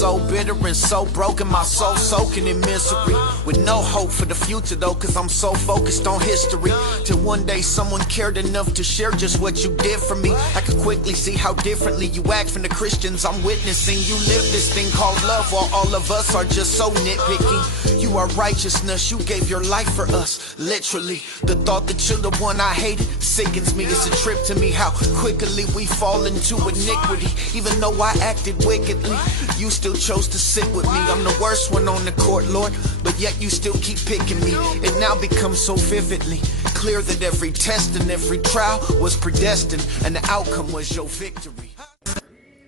so bitter and so broken, my soul soaking in misery. With no hope for the future though, cause I'm so focused on history. Till one day someone cared enough to share just what you did for me. I could quickly see how differently you act from the Christians I'm witnessing. You live this thing called love while all of us are just so nitpicky. You are righteousness, you gave your life for us, literally. The thought that you're the one I hated sickens me. It's a trip to me how quickly we fall into iniquity. Even though I acted wickedly, you still chose to sit with me. I'm the worst one on the court, Lord, but yet you still keep picking me. It now becomes so vividly clear that every test and every trial was predestined, and the outcome was your victory.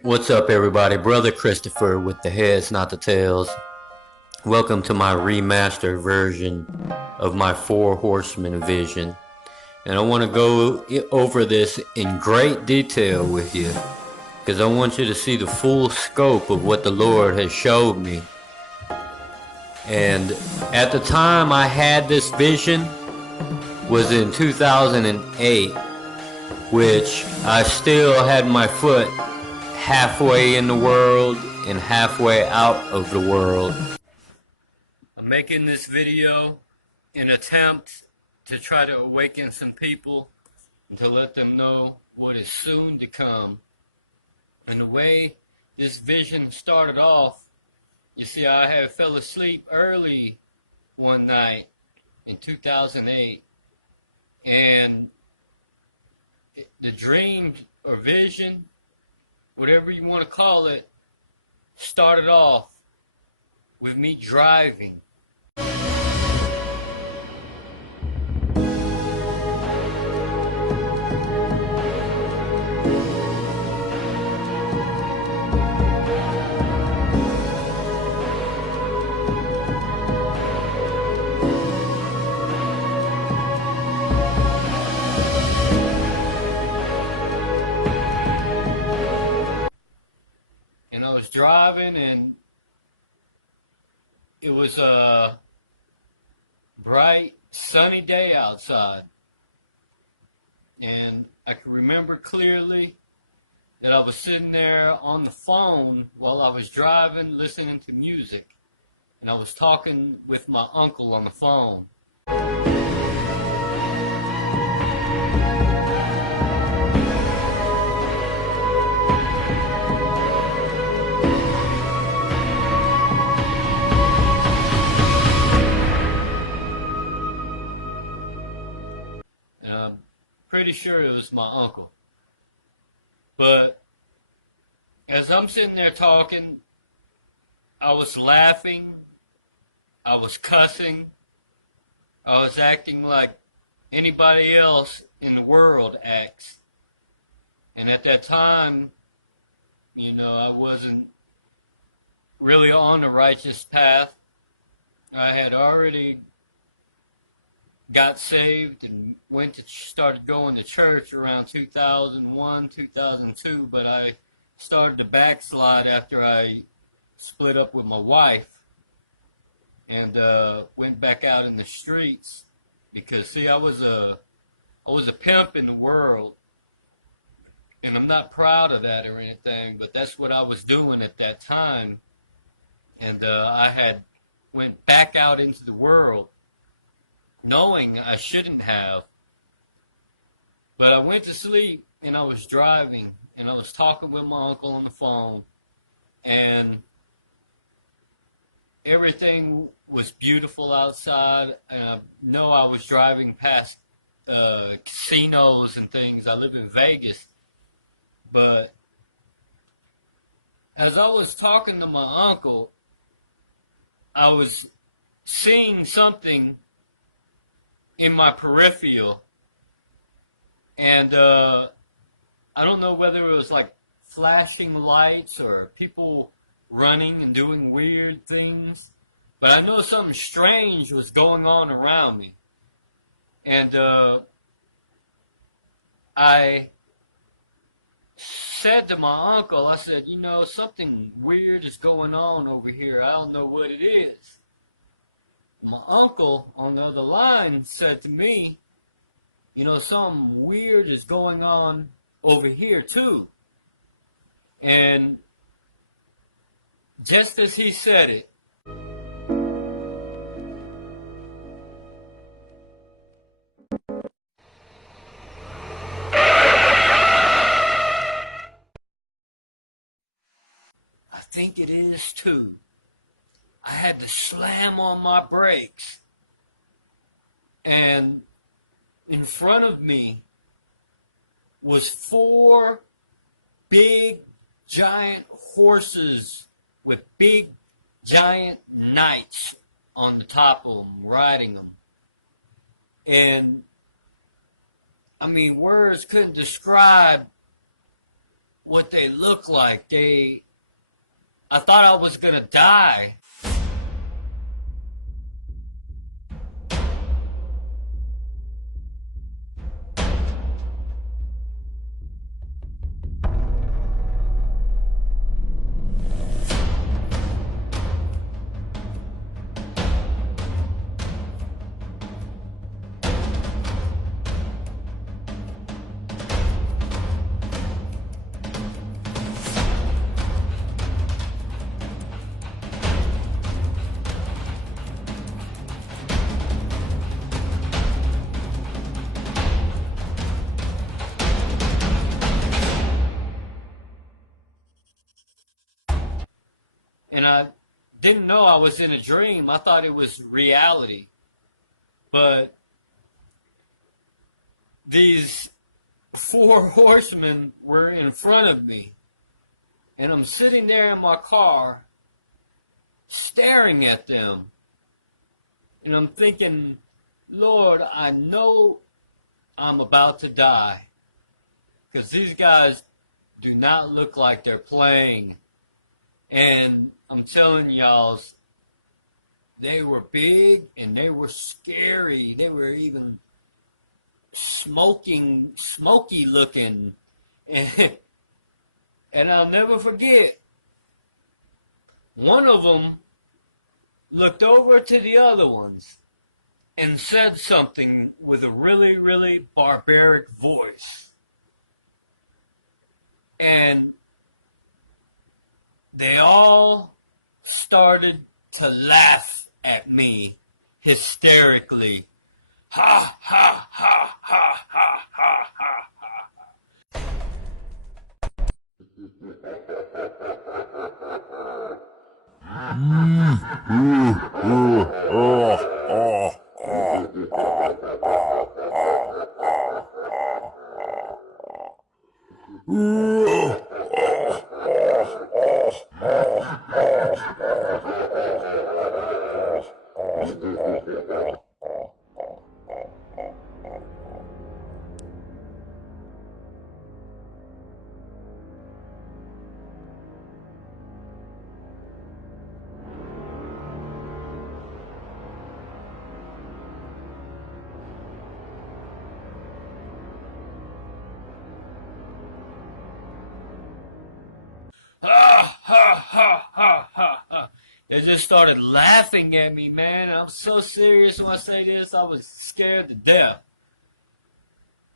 What's up, everybody? Brother Christopher with the heads, not the tails. Welcome to my remastered version of my 4 Horsemen vision. And I want to go over this in great detail with you, because I want you to see the full scope of what the Lord has showed me. And at the time I had this vision was in 2008, which I still had my foot halfway in the world and halfway out of the world. I'm making this video in an attempt to try to awaken some people and to let them know what is soon to come. And the way this vision started off, you see, I had fell asleep early one night in 2008, and the dream or vision, whatever you want to call it, started off with me driving. And I was driving, and it was a bright, sunny day outside. And I can remember clearly that I was sitting there on the phone while I was driving, listening to music. And I was talking with my uncle on the phone. Pretty sure it was my uncle. But as I'm sitting there talking, I was laughing, I was cussing, I was acting like anybody else in the world acts. And at that time, you know, I wasn't really on the righteous path. I had already got saved and started going to church around 2001, 2002, but I started to backslide after I split up with my wife and went back out in the streets because, see, I was a pimp in the world, and I'm not proud of that or anything, but that's what I was doing at that time, and I had went back out into the world knowing I shouldn't have. But I went to sleep, and I was driving, and I was talking with my uncle on the phone, and everything was beautiful outside. And I know I was driving past casinos and things. I live in Vegas. But as I was talking to my uncle, I was seeing something in my peripheral, and I don't know whether it was like flashing lights or people running and doing weird things, but I know something strange was going on around me. And I said to my uncle, I said, you know, something weird is going on over here. I don't know what it is. My uncle on the other line said to me, you know, something weird is going on over here too. And just as he said it. I think it is too. I had to slam on my brakes. And in front of me was 4 big, giant horses with big, giant knights on the top of them, riding them. And, I mean, words couldn't describe what they looked like. I thought I was going to die. And I didn't know I was in a dream. I thought it was reality. But these 4 horsemen were in front of me. And I'm sitting there in my car, staring at them. And I'm thinking, Lord, I know I'm about to die. Because these guys do not look like they're playing. And I'm telling y'all, they were big and they were scary. They were even smoky looking. And I'll never forget, one of them looked over to the other ones and said something with a really, really barbaric voice. And they all started to laugh at me hysterically. Ha, ha, ha, ha, ha, ha, ha, ha. Ha, ha, ha, ha, ha, ha. They just started laughing at me, man. I'm so serious when I say this. I was scared to death.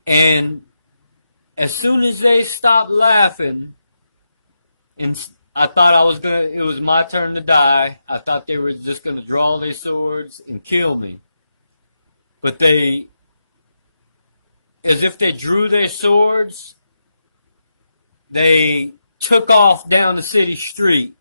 And as soon as they stopped laughing, and I thought it was my turn to die. I thought they were just gonna draw their swords and kill me. But as if they drew their swords, they took off down the city street.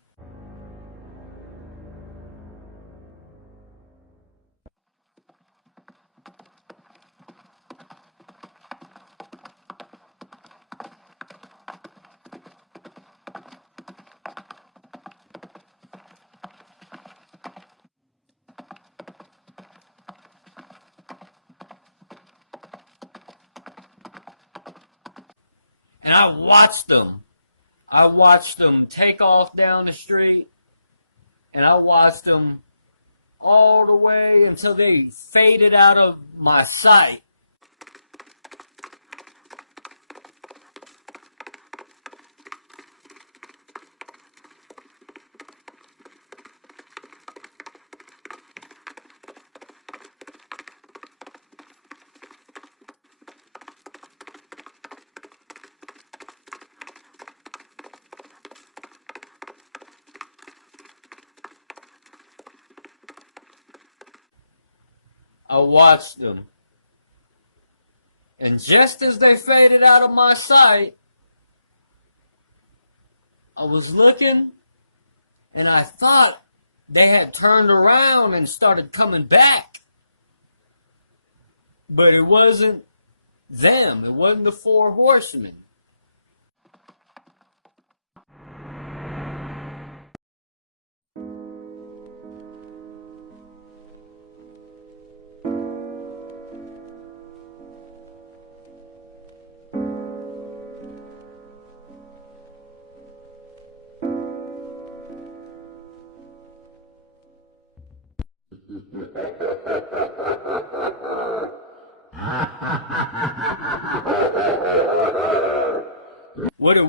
And I watched them. I watched them take off down the street, and I watched them all the way until they faded out of my sight. I watched them. And just as they faded out of my sight, I was looking, and I thought they had turned around and started coming back. But it wasn't them. It wasn't the four horsemen. What it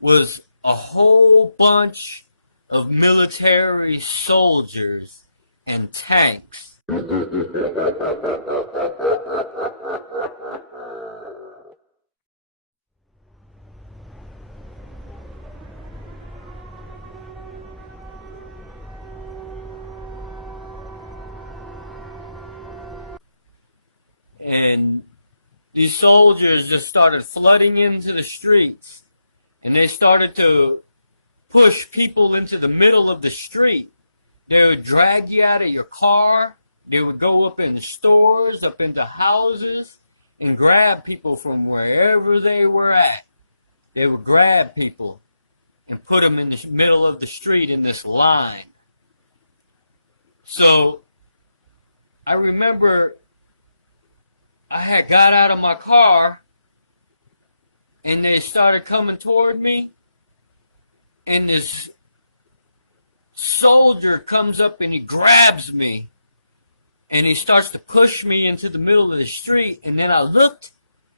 was a whole bunch of military soldiers and tanks. And these soldiers just started flooding into the streets. And they started to push people into the middle of the street. They would drag you out of your car. They would go up into stores, up into houses, and grab people from wherever they were at. They would grab people and put them in the middle of the street in this line. So I remember I had got out of my car, and they started coming toward me, and this soldier comes up and he grabs me, and he starts to push me into the middle of the street. And then I looked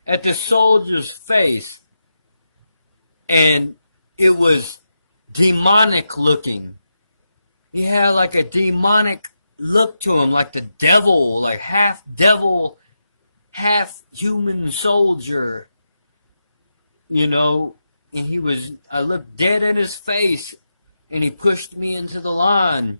at this soldier's face, and it was demonic looking. He had like a demonic look to him, like the devil, like half devil, half human soldier, you know. And I looked dead in his face, and he pushed me into the line.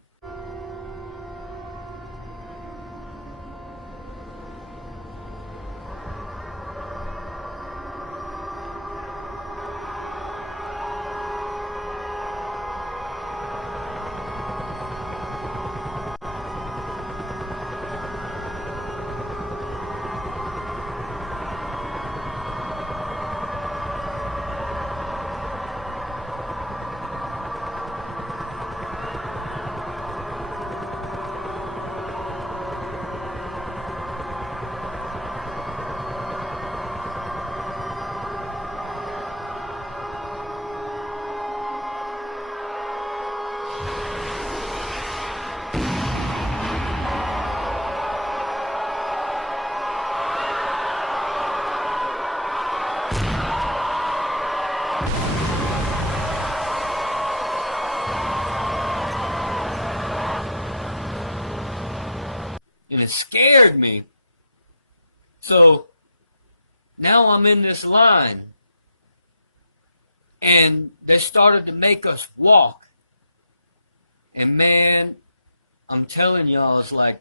And it scared me. So now I'm in this line, and they started to make us walk. And man, I'm telling y'all, it's like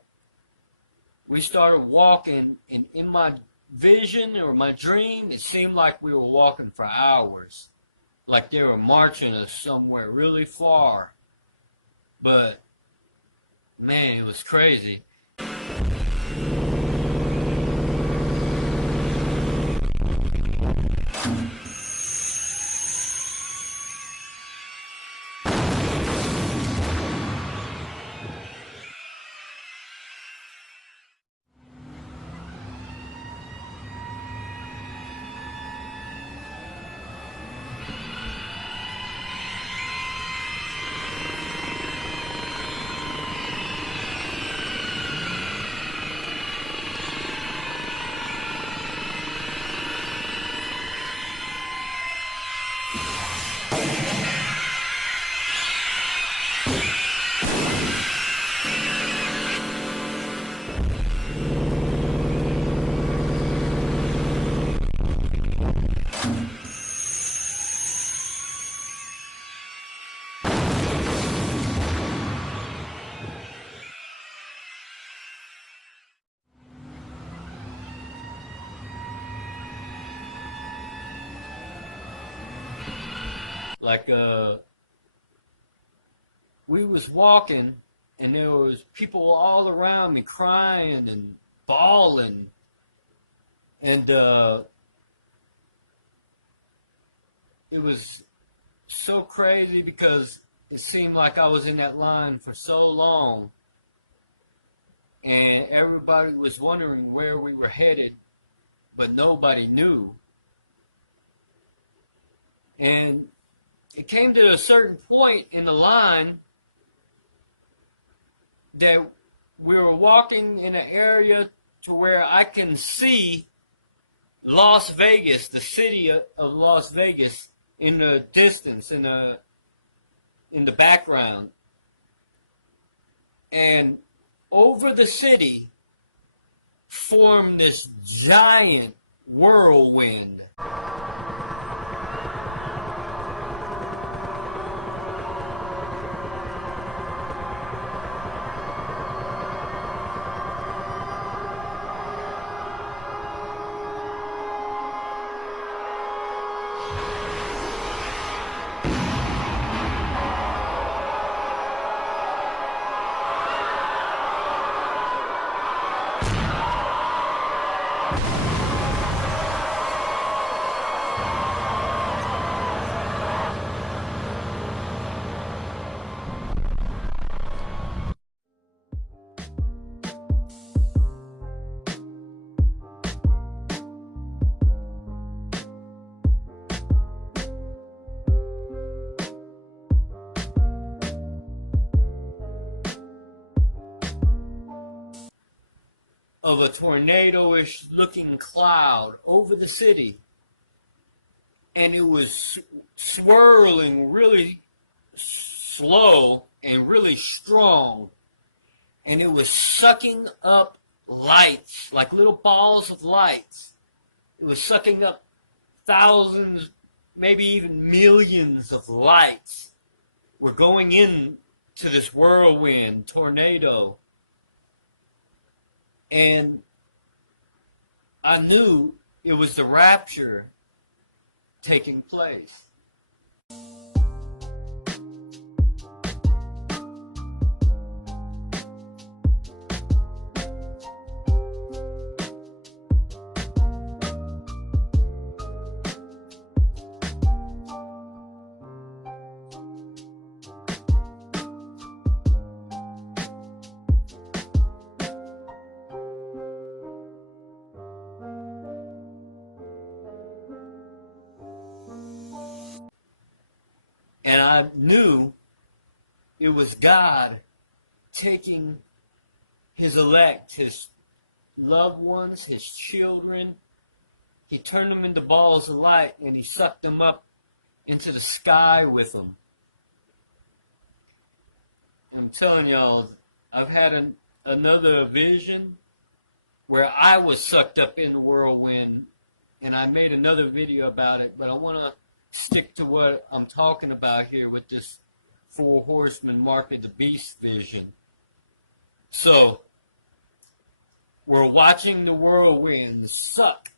we started walking, and in my vision or my dream, it seemed like we were walking for hours, like they were marching us somewhere really far. But man, it was crazy. Like, we was walking, and there was people all around me crying and bawling. And it was so crazy because it seemed like I was in that line for so long. And everybody was wondering where we were headed, but nobody knew. And it came to a certain point in the line that we were walking in an area to where I can see Las Vegas, the city of Las Vegas, in the distance, in the background. And over the city formed this giant whirlwind. Of a tornado-ish looking cloud over the city. And it was swirling really slow and really strong. And it was sucking up lights, like little balls of lights. It was sucking up thousands, maybe even millions of lights were going into this whirlwind tornado. And I knew it was the rapture taking place. And I knew it was God taking his elect, his loved ones, his children. He turned them into balls of light, and he sucked them up into the sky with him. I'm telling y'all, I've had another vision where I was sucked up in the whirlwind, and I made another video about it, but I want to stick to what I'm talking about here with this 4 horsemen mark of the beast vision. So, we're watching the whirlwind suck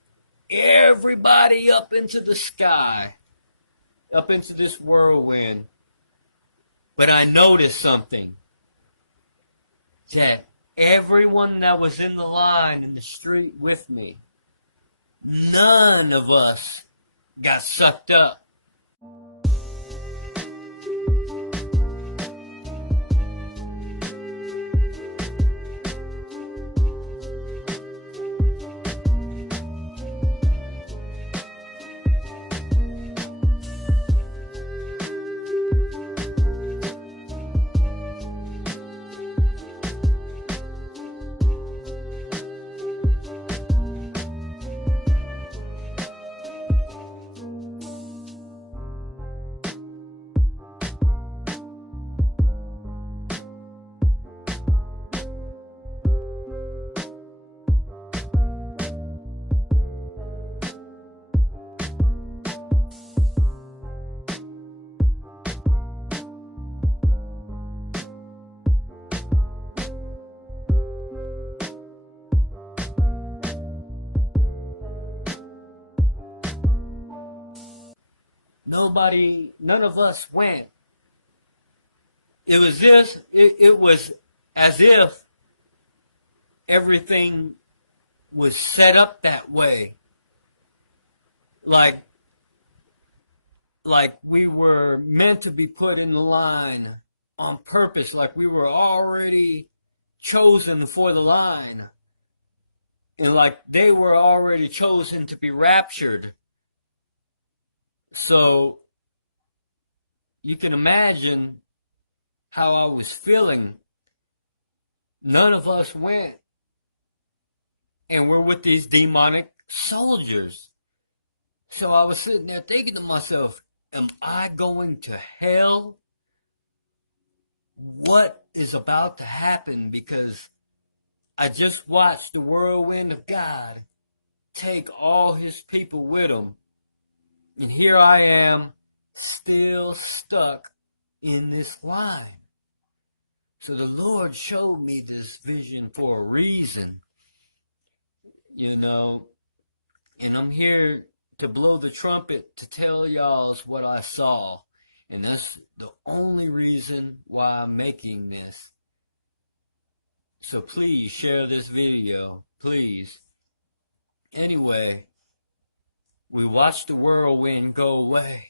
everybody up into the sky, up into this whirlwind. But I noticed something, that everyone that was in the line in the street with me, none of us got sucked up. none of us went. It was as if everything was set up that way. Like we were meant to be put in the line on purpose, like we were already chosen for the line. And like they were already chosen to be raptured. So you can imagine how I was feeling. None of us went. And we're with these demonic soldiers. So I was sitting there thinking to myself, am I going to hell? What is about to happen? Because I just watched the whirlwind of God take all his people with him. And here I am, still stuck in this line. So the Lord showed me this vision for a reason, you know, and I'm here to blow the trumpet to tell y'all what I saw. And that's the only reason why I'm making this. So please share this video, please. Anyway, we watched the whirlwind go away.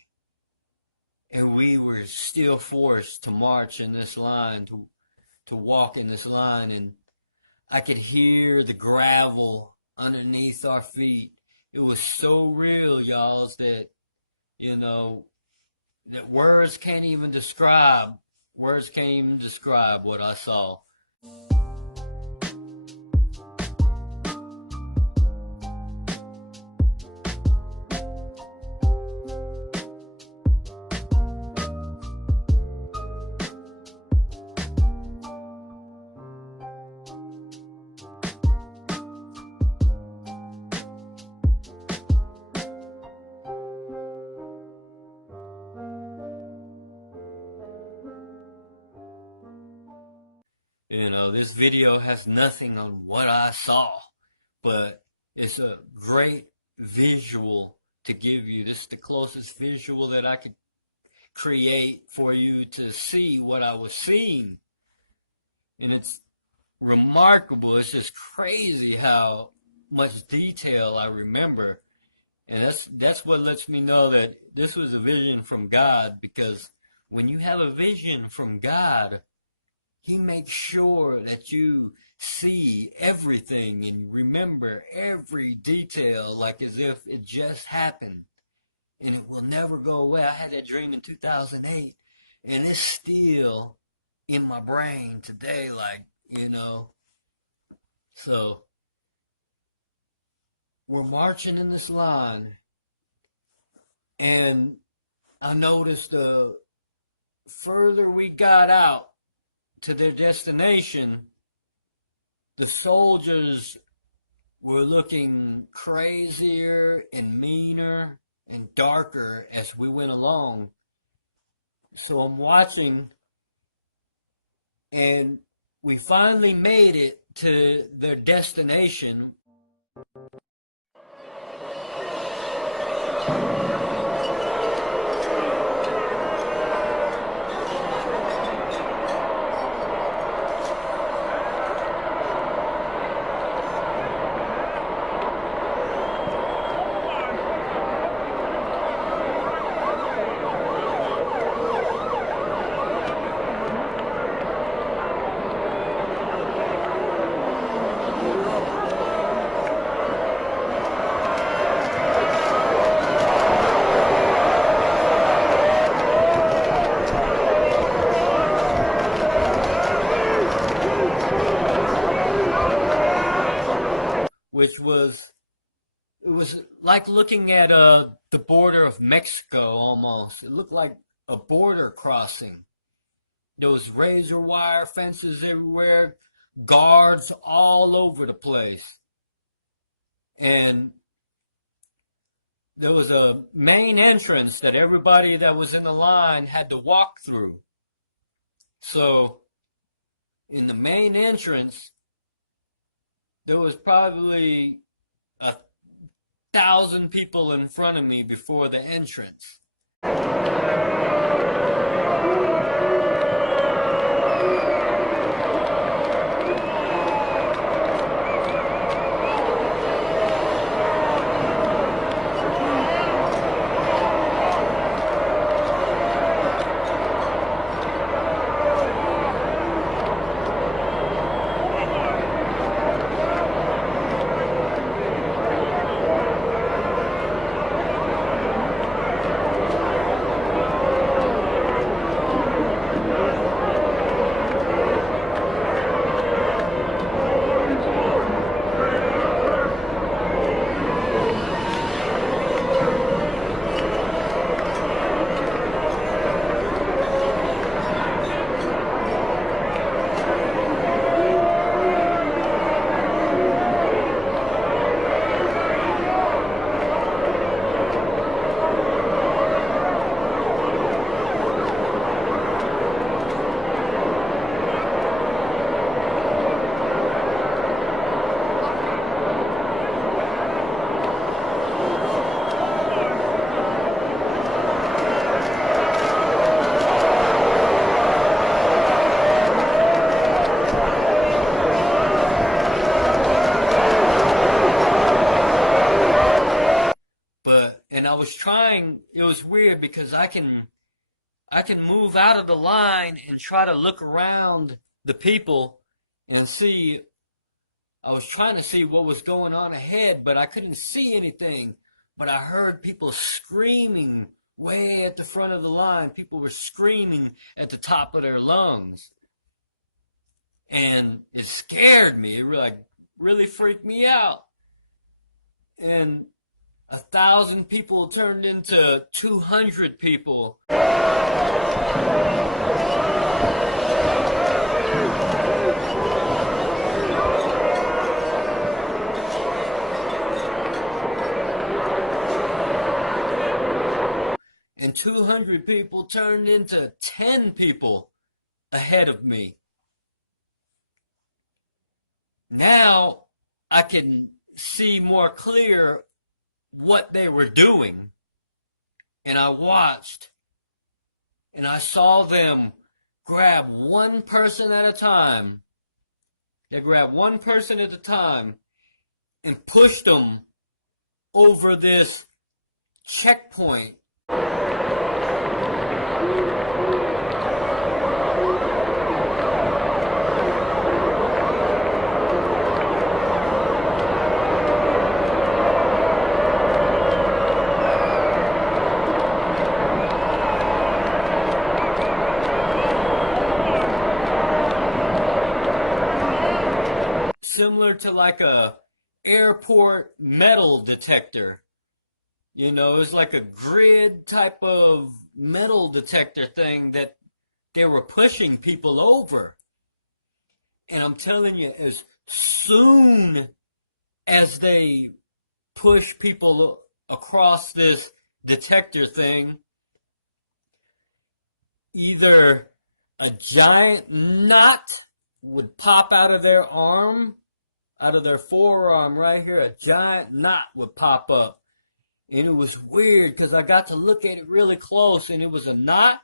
And we were still forced to march in this line, to walk in this line. And I could hear the gravel underneath our feet. It was so real, y'all, that, you know, that words can't even describe what I saw. You know, this video has nothing on what I saw, but it's a great visual to give you. This is the closest visual that I could create for you to see what I was seeing. And it's remarkable. It's just crazy how much detail I remember. And that's what lets me know that this was a vision from God, because when you have a vision from God, he makes sure that you see everything and remember every detail like as if it just happened. And it will never go away. I had that dream in 2008, and it's still in my brain today, like, you know. So, we're marching in this line, and I noticed the further we got out to their destination, the soldiers were looking crazier and meaner and darker as we went along. So I'm watching, and we finally made it to their destination. It was like looking at the border of Mexico almost. It looked like a border crossing. There was razor wire fences everywhere, guards all over the place. And there was a main entrance that everybody that was in the line had to walk through. So, in the main entrance, there was probably 1,000 people in front of me before the entrance. And I was trying, it was weird because I can move out of the line and try to look around the people and see. I was trying to see what was going on ahead, but I couldn't see anything. But I heard people screaming way at the front of the line. People were screaming at the top of their lungs. And it scared me. It really freaked me out. And 1,000 people turned into 200 people. And 200 people turned into 10 people ahead of me. Now I can see more clear what they were doing. And I watched, and I saw them grab one person at a time. They grabbed one person at a time and pushed them over this checkpoint. Similar to like a airport metal detector. You know, it's like a grid type of metal detector thing that they were pushing people over. And I'm telling you, as soon as they push people across this detector thing, either a giant knot would pop out of their arm, out of their forearm right here, a giant knot would pop up. And it was weird because I got to look at it really close, and it was a knot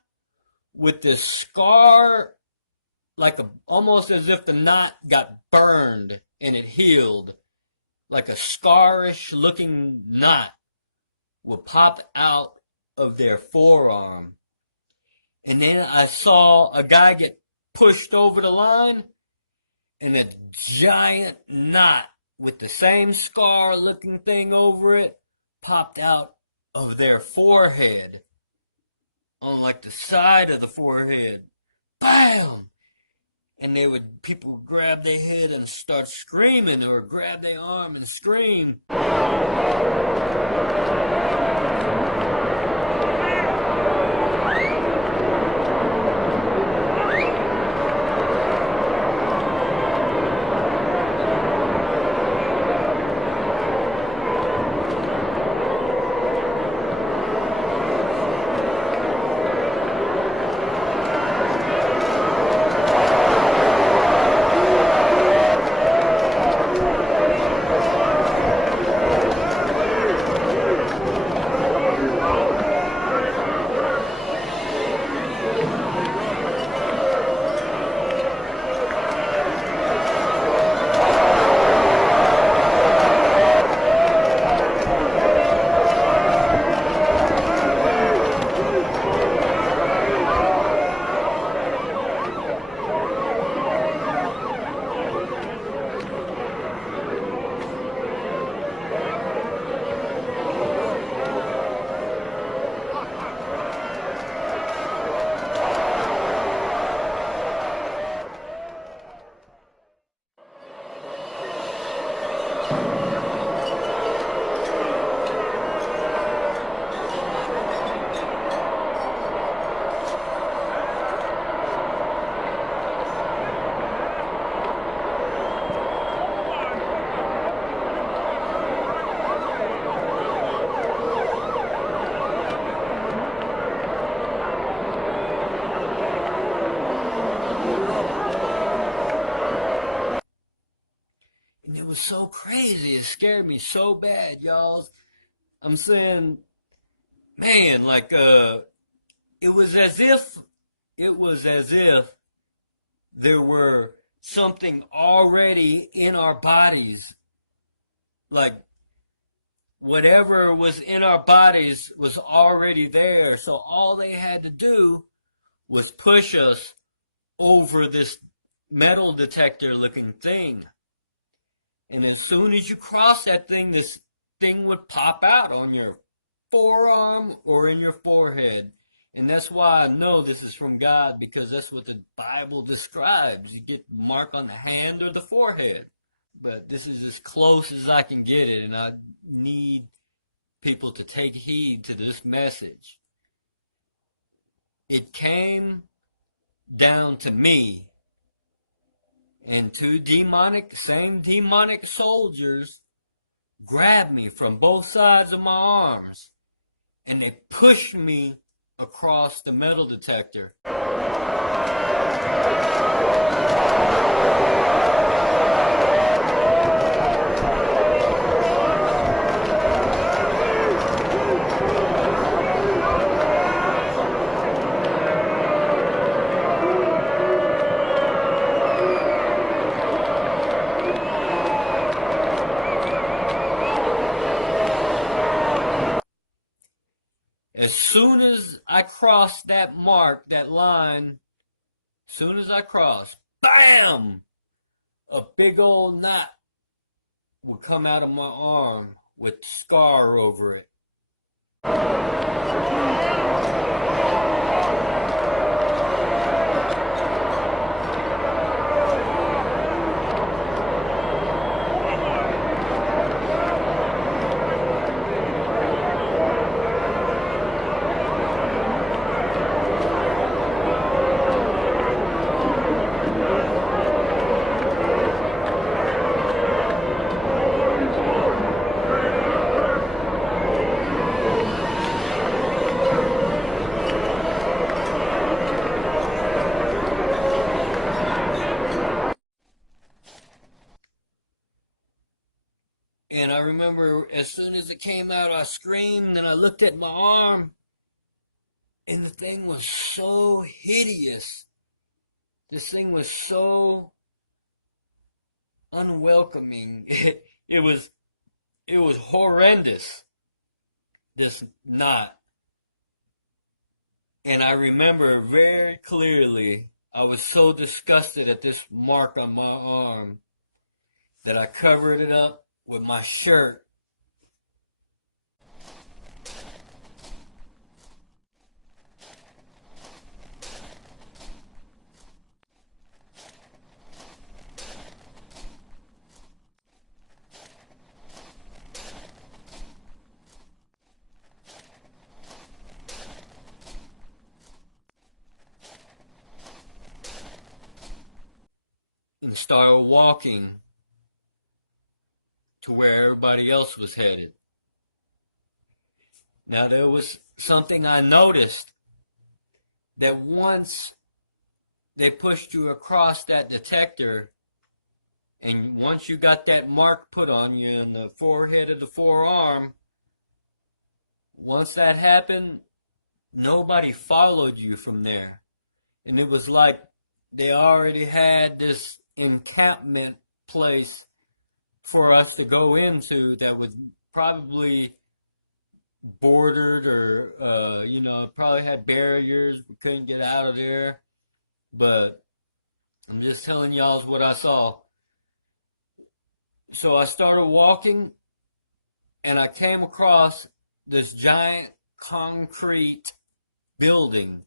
with this scar, almost as if the knot got burned and it healed. Like a scarish looking knot would pop out of their forearm. And then I saw a guy get pushed over the line, and a giant knot with the same scar looking thing over it popped out of their forehead, on like the side of the forehead. Bam! And people would grab their head and start screaming, or grab their arm and scream. so crazy. It scared me so bad, y'all. I'm saying, man, like, it was as if, it was as if there were something already in our bodies. Like, whatever was in our bodies was already there. So all they had to do was push us over this metal detector looking thing. And as soon as you cross that thing, this thing would pop out on your forearm or in your forehead. And that's why I know this is from God, because that's what the Bible describes. You get mark on the hand or the forehead. But this is as close as I can get it, and I need people to take heed to this message. It came down to me, and two same demonic soldiers grabbed me from both sides of my arms, and they pushed me across the metal detector. As soon as I crossed that mark, that line, as soon as I crossed, bam! A big old knot would come out of my arm with scar over it. And I remember as soon as it came out, I screamed and I looked at my arm, and the thing was so hideous. This thing was so unwelcoming. It was horrendous, this knot. And I remember very clearly, I was so disgusted at this mark on my arm that I covered it up with my shirt. And started walking to where everybody else was headed. Now there was something I noticed, that once they pushed you across that detector, and once you got that mark put on you in the forehead of the forearm, once that happened, nobody followed you from there. And it was like they already had this encampment place for us to go into that was probably bordered, or probably had barriers. We couldn't get out of there. But I'm just telling y'all what I saw. So I started walking, and I came across this giant concrete building.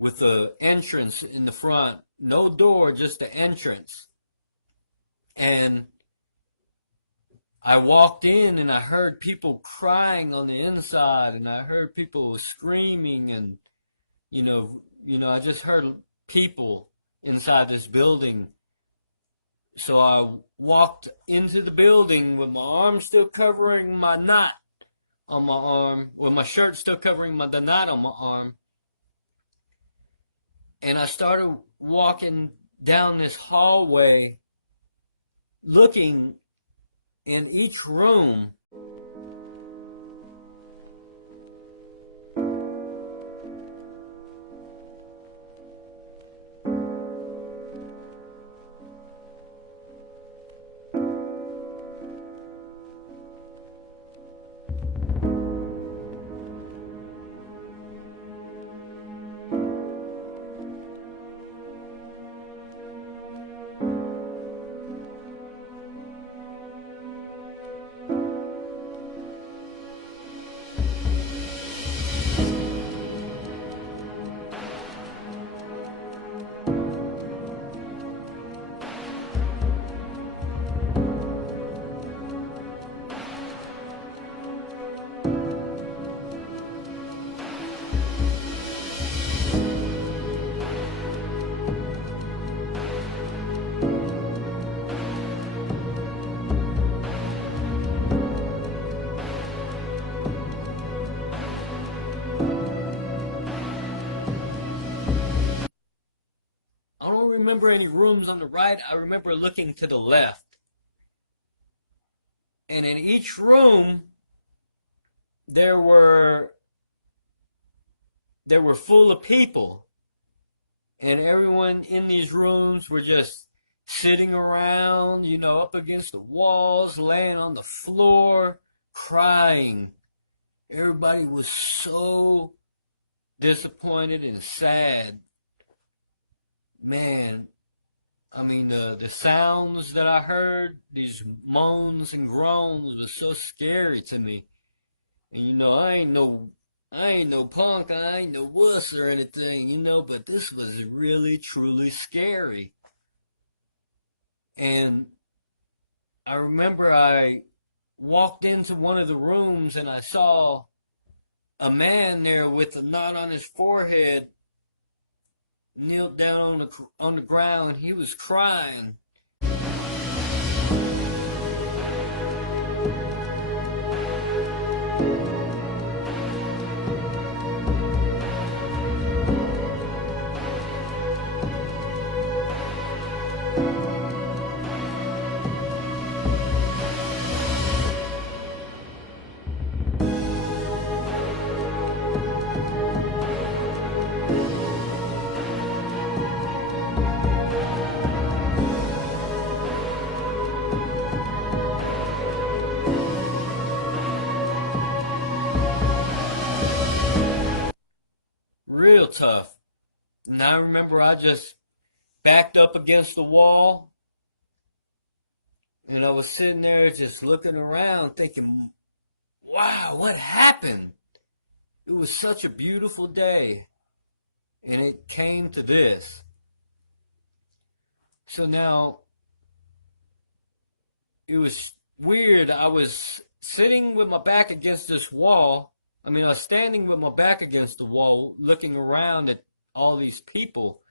With the entrance in the front, no door, just the entrance. And I walked in and I heard people crying on the inside, and I heard people screaming, and I just heard people inside this building. So I walked into the building with my arm still covering my knot on my arm, with my shirt still covering the knot on my arm, and I started walking down this hallway, looking in each room. I don't remember any rooms on the right. I remember looking to the left. And in each room, there were full of people. And everyone in these rooms were just sitting around, up against the walls, laying on the floor, crying. Everybody was so disappointed and sad. Man, I mean, the sounds that I heard, these moans and groans, was so scary to me. And I ain't no punk, I ain't no wuss or anything, but this was really, truly scary. And I remember I walked into one of the rooms and I saw a man there with a knot on his forehead, knelt down on the ground. He was crying. Real tough. And I remember I just backed up against the wall, and I was sitting there just looking around thinking, wow, what happened? It was such a beautiful day, and it came to this. So now, it was weird. I was sitting with my back against this wall. I was standing with my back against the wall, looking around at all these people.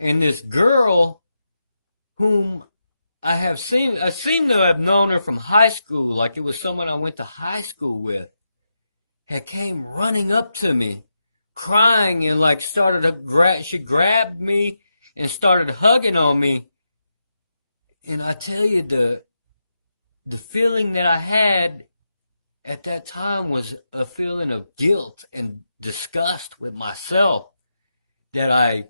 And this girl, whom I seem to have known her from high school, like it was someone I went to high school with, had came running up to me, crying, and she grabbed me and started hugging on me. And I tell you, the feeling that I had at that time was a feeling of guilt and disgust with myself, that I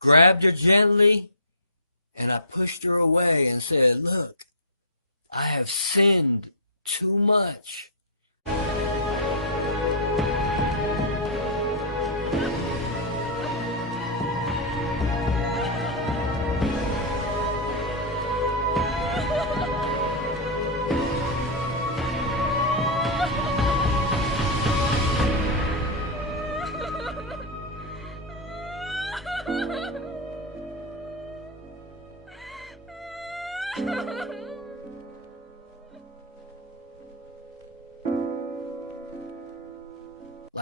grabbed her gently and I pushed her away and said, look, I have sinned too much.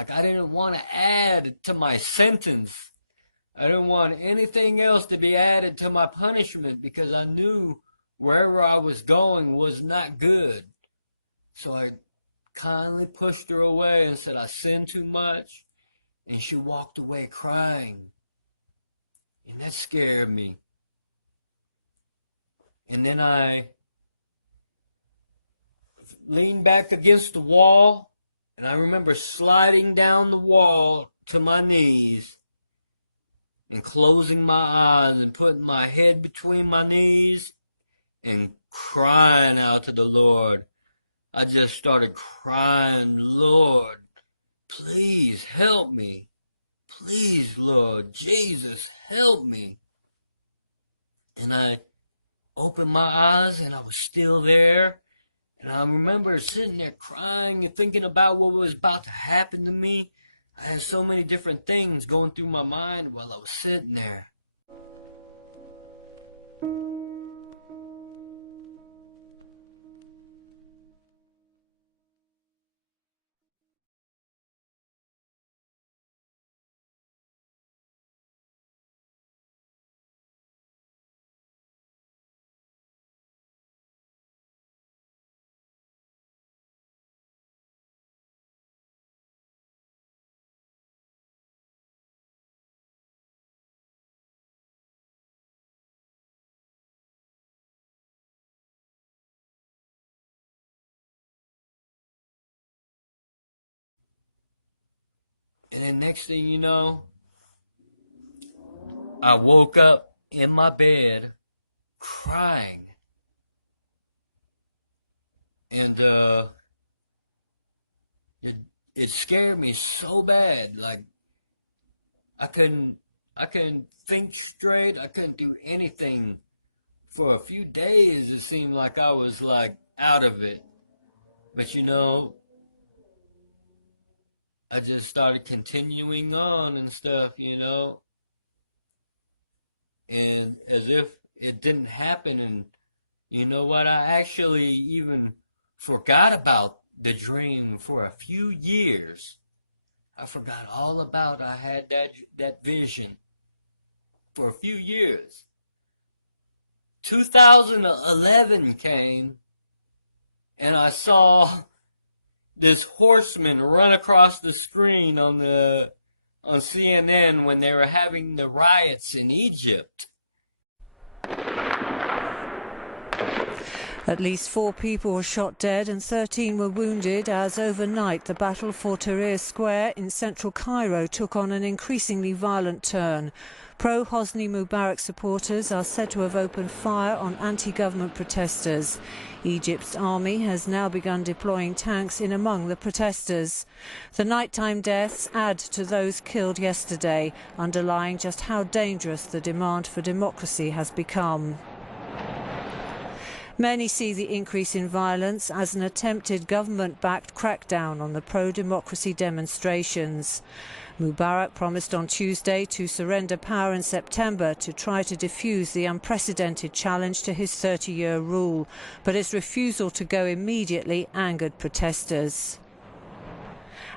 like I didn't want to add to my sentence. I didn't want anything else to be added to my punishment because I knew wherever I was going was not good. So I kindly pushed her away and said I sinned too much, and she walked away crying. And that scared me. And then I leaned back against the wall, and I remember sliding down the wall to my knees and closing my eyes and putting my head between my knees and crying out to the Lord. I just started crying, Lord, please help me. Please, Lord, Jesus, help me. And I opened my eyes and I was still there. And I remember sitting there crying and thinking about what was about to happen to me. I had so many different things going through my mind while I was sitting there. And then next thing you know, I woke up in my bed crying. And it scared me so bad. Like I couldn't think straight. I couldn't do anything for a few days. It seemed like I was like out of it. But I just started continuing on and stuff, and as if it didn't happen. And you know what? I actually even forgot about the dream for a few years. I forgot all about I had that vision for a few years. 2011 came, and I saw this horseman run across the screen on CNN when they were having the riots in Egypt. At least 4 people were shot dead and 13 were wounded as overnight the battle for Tahrir Square in central Cairo took on an increasingly violent turn. Pro-Hosni Mubarak supporters are said to have opened fire on anti-government protesters. Egypt's army has now begun deploying tanks in among the protesters. The nighttime deaths add to those killed yesterday, underlying just how dangerous the demand for democracy has become. Many see the increase in violence as an attempted government-backed crackdown on the pro-democracy demonstrations. Mubarak promised on Tuesday to surrender power in September to try to defuse the unprecedented challenge to his 30-year rule, but his refusal to go immediately angered protesters.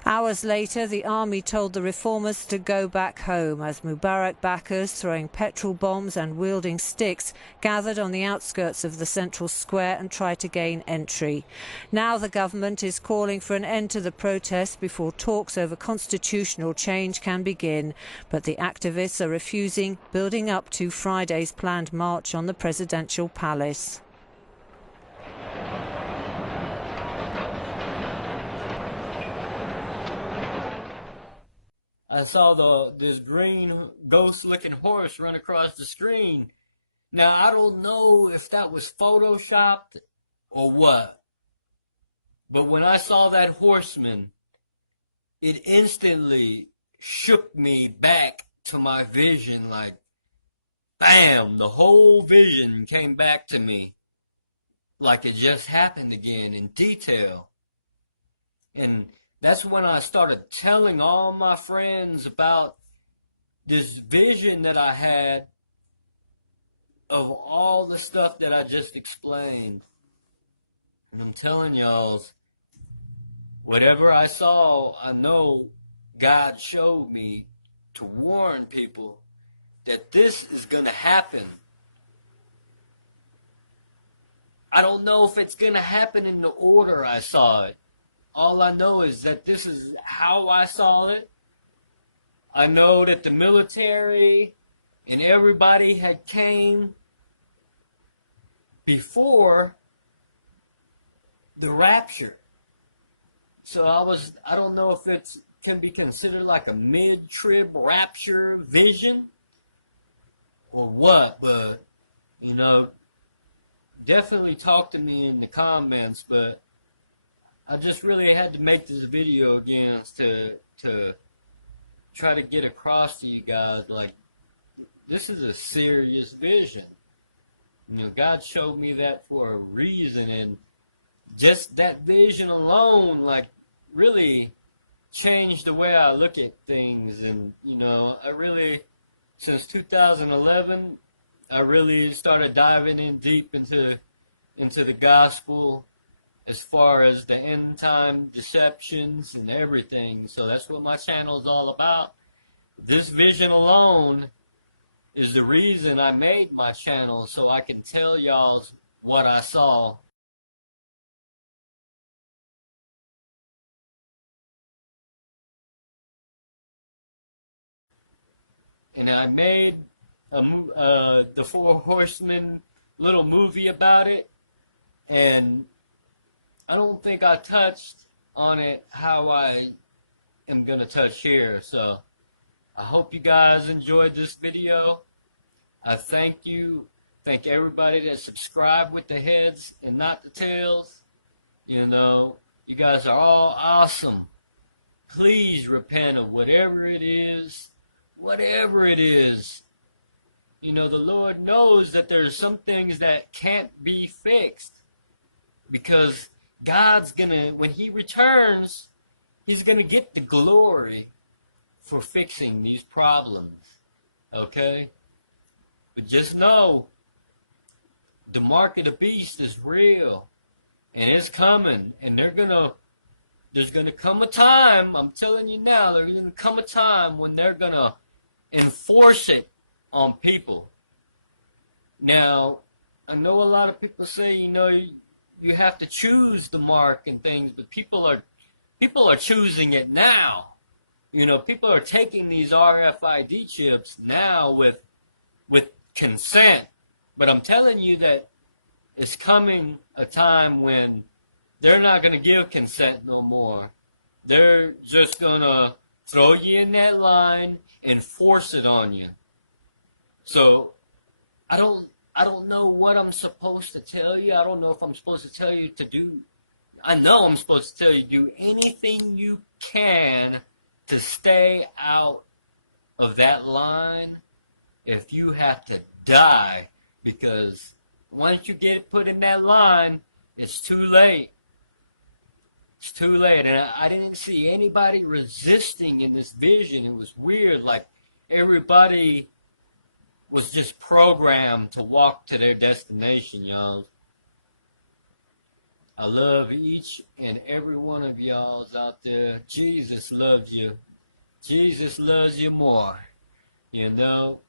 Hours later, the army told the reformers to go back home as Mubarak backers, throwing petrol bombs and wielding sticks, gathered on the outskirts of the central square and tried to gain entry. Now the government is calling for an end to the protests before talks over constitutional change can begin. But the activists are refusing, building up to Friday's planned march on the presidential palace. I saw this green ghost-looking horse run across the screen. Now, I don't know if that was photoshopped or what, but when I saw that horseman, it instantly shook me back to my vision, like, bam, the whole vision came back to me, like it just happened again in detail. And that's when I started telling all my friends about this vision that I had of all the stuff that I just explained. And I'm telling y'all, whatever I saw, I know God showed me to warn people that this is going to happen. I don't know if it's going to happen in the order I saw it. All I know is that this is how I saw it. I know that the military and everybody had came before the rapture. So I don't know if it can be considered like a mid-trib rapture vision or what, but, you know, definitely talk to me in the comments, but I just really had to make this video again to try to get across to you guys, like, this is a serious vision. You know, God showed me that for a reason, and just that vision alone, like, really changed the way I look at things. And, you know, I really, since 2011, I really started diving in deep into the gospel as far as the end time deceptions and everything. So that's what my channel is all about. This vision alone is the reason I made my channel, so I can tell y'all what I saw. And I made the Four Horsemen little movie about it, and I don't think I touched on it how I am going to touch here. So I hope you guys enjoyed this video. I thank you. Thank everybody that subscribed with the heads and not the tails. You know, you guys are all awesome. Please repent of whatever it is. Whatever it is. You know, the Lord knows that there's some things that can't be fixed. Because God's gonna, when He returns, He's gonna get the glory for fixing these problems. Okay? But just know, the mark of the beast is real. And it's coming. And there's gonna come a time, I'm telling you now, there's gonna come a time when they're gonna enforce it on people. Now, I know a lot of people say, you know, you have to choose the mark and things, but people are choosing it now. You know, people are taking these RFID chips now with consent. But I'm telling you that it's coming a time when they're not going to give consent no more. They're just going to throw you in that line and force it on you. So I don't know what I'm supposed to tell you. I don't know if I'm supposed to tell you to do. I know I'm supposed to tell you to do anything you can to stay out of that line if you have to die, because once you get put in that line, it's too late. It's too late. And I didn't see anybody resisting in this vision. It was weird. Like, everybody was just programmed to walk to their destination, y'all. I love each and every one of y'all out there. Jesus loves you. Jesus loves you more, you know.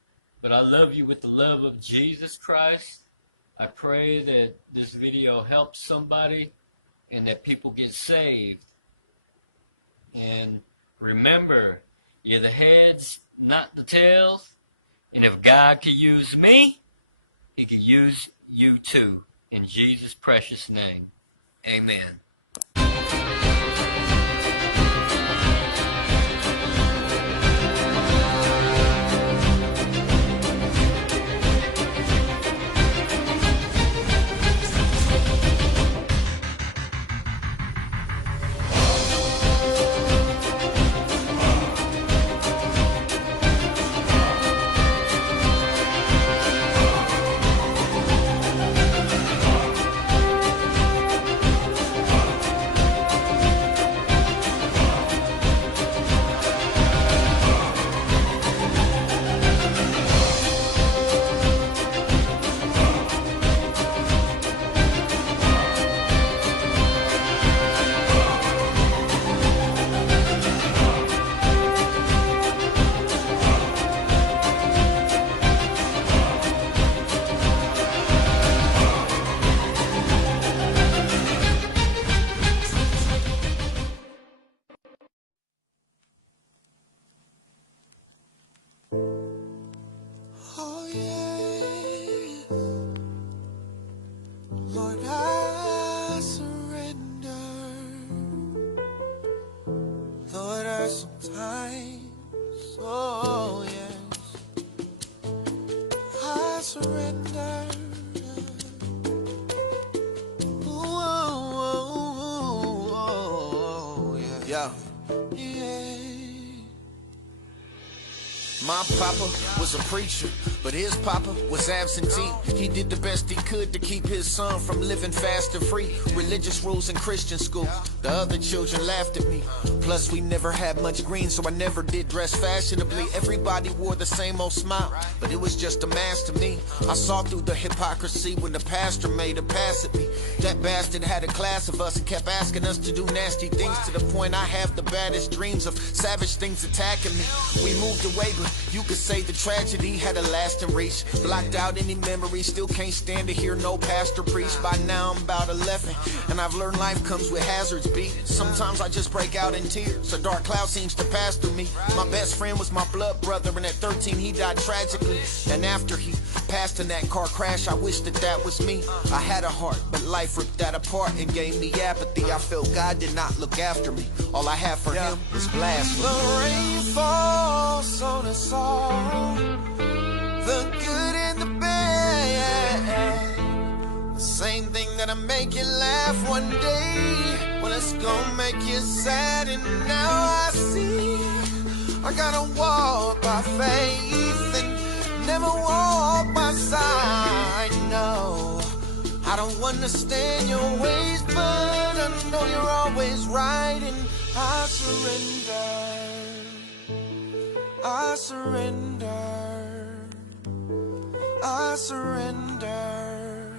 But I love you with the love of Jesus Christ. I pray that this video helps somebody and that people get saved. And remember, you're the heads, not the tails. And if God could use me, He could use you too. In Jesus' precious name, amen. Oh, yes. I surrender. Ooh, yeah. Yeah. My papa was a preacher, but his papa was absentee. He did the best he could to keep his son from living fast and free. Religious rules in Christian school, the other children laughed at me. Plus we never had much green, so I never did dress fashionably. Everybody wore the same old smile, but it was just a mask to me. I saw through the hypocrisy when the pastor made a pass at me. That bastard had a class of us and kept asking us to do nasty things, to the point I have the baddest dreams of savage things attacking me. We moved away, but you could say the tragedy had a lasting reach. Blocked out any memories, still can't stand to hear no pastor preach. By now I'm about 11, and I've learned life comes with hazards, B. Sometimes I just break out in tears, a dark cloud seems to pass through me. My best friend was my blood brother, and at 13 he died tragically. And after he passed in that car crash, I wish that that was me. I had a heart, but life ripped that apart and gave me apathy. I felt God did not look after me. All I had for him was blasphemy. The rain falls on us all, the good and the bad. The same thing that'll make you laugh one day, well, it's gonna make you sad. And now I see I gotta walk by faith and never walk by sight. No, I don't understand your ways, but I know you're always right. And I surrender, I surrender, I surrender.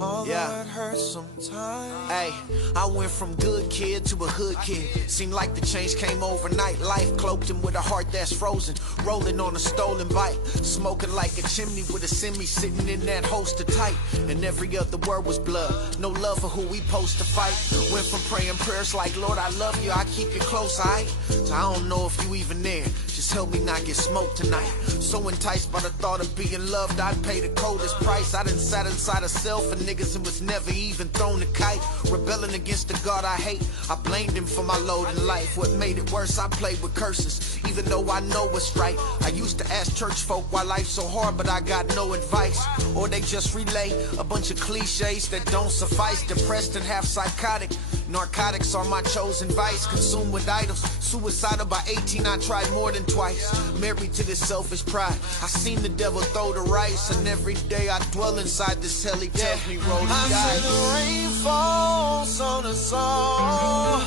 Although it hurts sometimes. Hey, I went from good kid to a hood kid. Seemed like the change came overnight. Life cloaked him with a heart that's frozen, rolling on a stolen bike, smoking like a chimney with a semi sitting in that holster tight. And every other word was blood, no love for who we supposed to fight. Went from praying prayers like, Lord, I love you, I keep you close, aight? So I don't know if you even there, just help me not get smoked tonight. So enticed by the thought of being loved, I'd pay the coldest price. I done sat inside a cell for niggas and was never even thrown a kite. Rebelling against the God I hate, I blamed him for my load in life. What made it worse, I played with curses, even though I know what's right. I used to ask church folk why life's so hard, but I got no advice. Or they just relay a bunch of cliches that don't suffice. Depressed and half psychotic, narcotics are my chosen vice. Consumed with idols, suicidal by 18, I tried more than twice. Married to this selfish pride, I seen the devil throw the rice. And every day I dwell inside this hell, he tells me roll the dice. I say the rain falls on us all,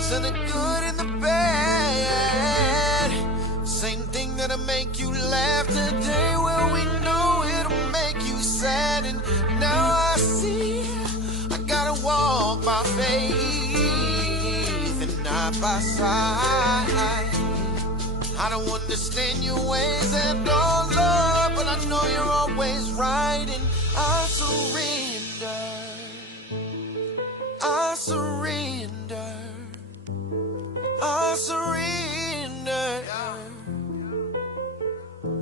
so the good and the bad. Same thing that'll make you laugh today, well, we know it'll make you sad. And now I see I gotta walk by faith and not by sight. I don't understand your ways at all, Lord, but I know you're always right. And I surrender, I surrender, I surrender.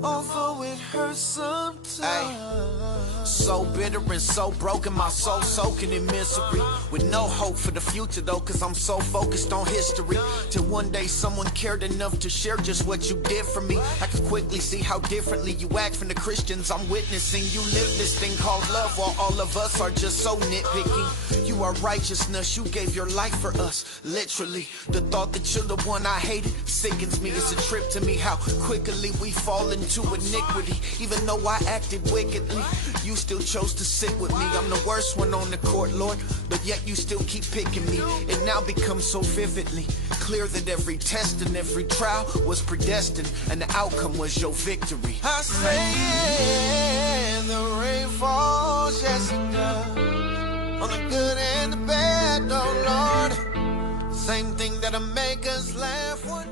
Although it hurts sometimes. So bitter and so broken, my soul soaking in misery, with no hope for the future though, cause I'm so focused on history. Till one day someone cared enough to share just what you did for me. I could quickly see how differently you act from the Christians I'm witnessing. You live this thing called love while all of us are just so nitpicky. You are righteousness, you gave your life for us, literally. The thought that you're the one I hated sickens me. It's a trip to me how quickly we fall into iniquity. Even though I acted wickedly, you still chose to sit with me. I'm the worst one on the court, Lord, but yet you still keep picking me. It now becomes so vividly clear that every test and every trial was predestined, and the outcome was your victory. I say the rain falls, yes it does, on the good and the bad, oh Lord. Same thing that'll make us laugh one